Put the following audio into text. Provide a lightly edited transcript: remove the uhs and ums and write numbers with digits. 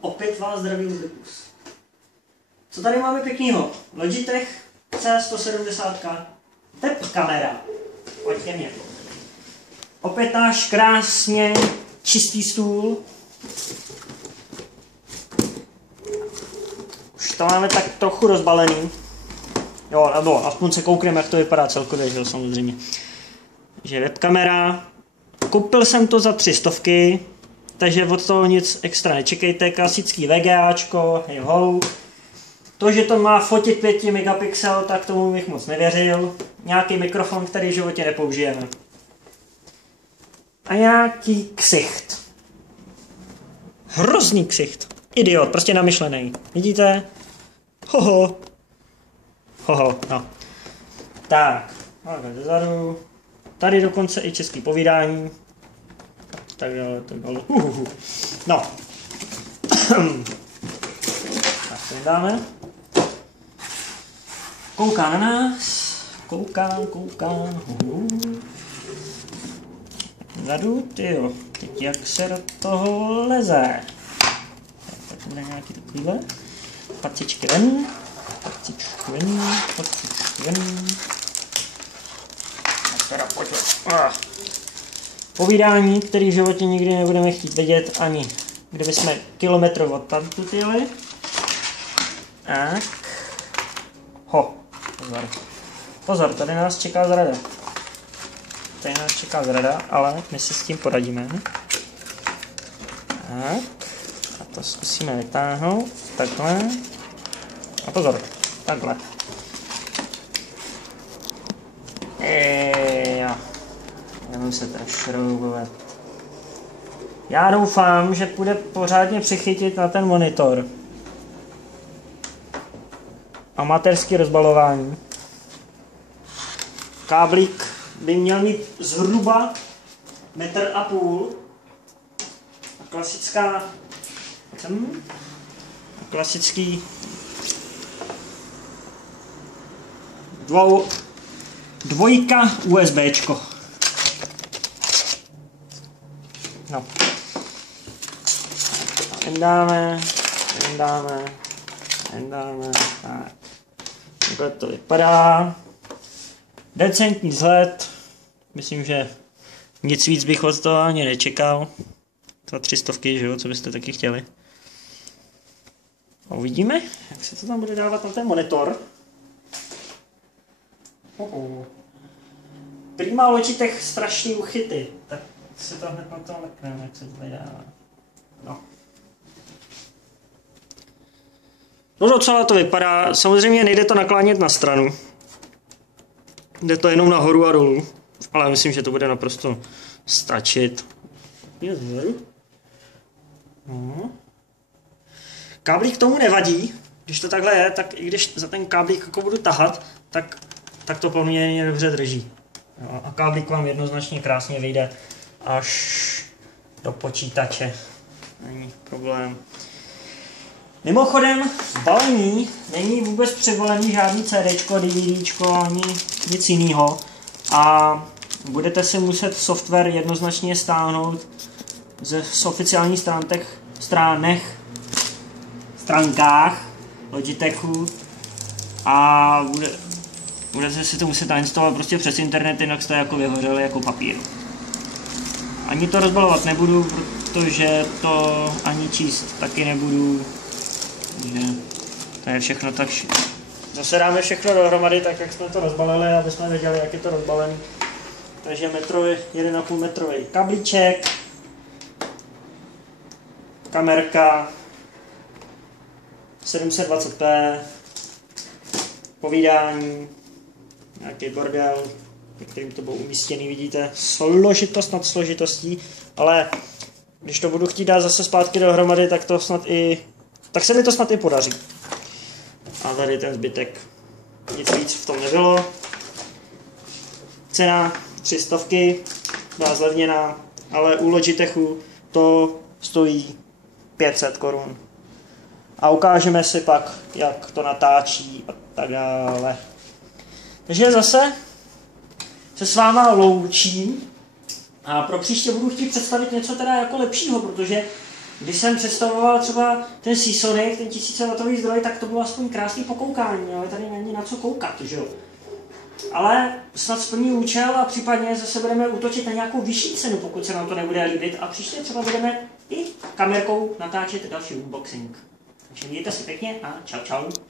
opět vás zdraví Ludvikus. Co tady máme pěknýho? Logitech C170 webkamera. Pojďte mě. Opět náš krásně čistý stůl. Už to máme tak trochu rozbalený. Jo, nebo aspoň se koukneme, jak to vypadá celkově, že samozřejmě. Takže webkamera. Koupil jsem to za 300, takže od toho nic extra nečekejte. Klasický VGAčko, hej ho. To, že to má fotit 5 megapixel, tak tomu bych moc nevěřil. Nějaký mikrofon, který v životě nepoužijeme. A nějaký ksicht. Hrozný ksicht. Idiot, prostě namyšlený. Vidíte? Hoho. Hoho, no. Tak, máme zezadu. Tady dokonce i český povídání. Tak dále, tak dále. No. Tak to dáme. Kouká na nás. Koukám. Zadu, tyjo. Teď jak se do toho leze. Tak bude nějaký takovýhle. Pacičky ven. Pacičky ven. Teda pojďme. Povídání, který v životě nikdy nebudeme chtít vidět ani kdyby jsme kilometr od tamtud jeli. Tak. Pozor, tady nás čeká zrada. Ale my si s tím poradíme. Tak. A to zkusíme vytáhnout. Takhle. A pozor, takhle. Jdeme se teda šroubovat. Já doufám, že půjde pořádně přichytit na ten monitor. Amatérský rozbalování. Káblík by měl mít zhruba 1,5 m. Klasický dvojka USBčko. No. Dáme. Tak. Takhle to vypadá. Decentní vzhled. Myslím, že nic víc bych od toho ani nečekal. Za 300, že jo, co byste taky chtěli. A uvidíme, jak se to tam bude dávat na ten monitor. Prý má Logitech strašný uchyty. Tak si to hned na to lekneme, jak se to tady dává. No docela to vypadá. Samozřejmě nejde to naklánět na stranu. Jde to jenom nahoru a dolů. Ale myslím, že to bude naprosto stačit. Káblík tomu nevadí. Když to takhle je, tak i když za ten káblík jako budu tahat, tak to poměrně dobře drží. Jo, a káblík vám jednoznačně krásně vyjde až do počítače. Není problém. Mimochodem, v balení není vůbec přebalený žádný CDčko, DVDčko, ani nic jiného. A budete si muset software jednoznačně stáhnout z oficiálních stránkách Logitechu a budete si to muset nainstalovat prostě přes internet, jinak jste jako vyhořeli jako papír. Ani to rozbalovat nebudu, protože to ani číst taky nebudu. Takže to je všechno tak. Zase dáme všechno dohromady, tak jak jsme to rozbalili, aby jsme věděli, jak je to rozbalený. Takže 1,5 metrový kablíček, kamerka, 720p, povídání, nějaký bordel, ve kterým to bylo umístěný, vidíte, složitost nad složitostí, ale když to budu chtít dát zase zpátky dohromady, tak se mi to snad i podaří. A tady ten zbytek, nic víc v tom nebylo. Cena 300, byla zlevněná, ale u Logitechu to stojí 500 korun. A ukážeme si pak, jak to natáčí a tak dále. Takže zase se s váma loučím a pro příště budu chtít představit něco teda jako lepšího, protože Když jsem představoval třeba ten Seasonic, ten 1000W zdroj, tak to bylo aspoň krásný pokoukání, ale tady není na co koukat, že jo. Ale snad splní účel a případně zase budeme útočit na nějakou vyšší cenu, pokud se nám to nebude líbit. A příště třeba budeme i kamerkou natáčet další unboxing. Takže mějte si pěkně a čau čau.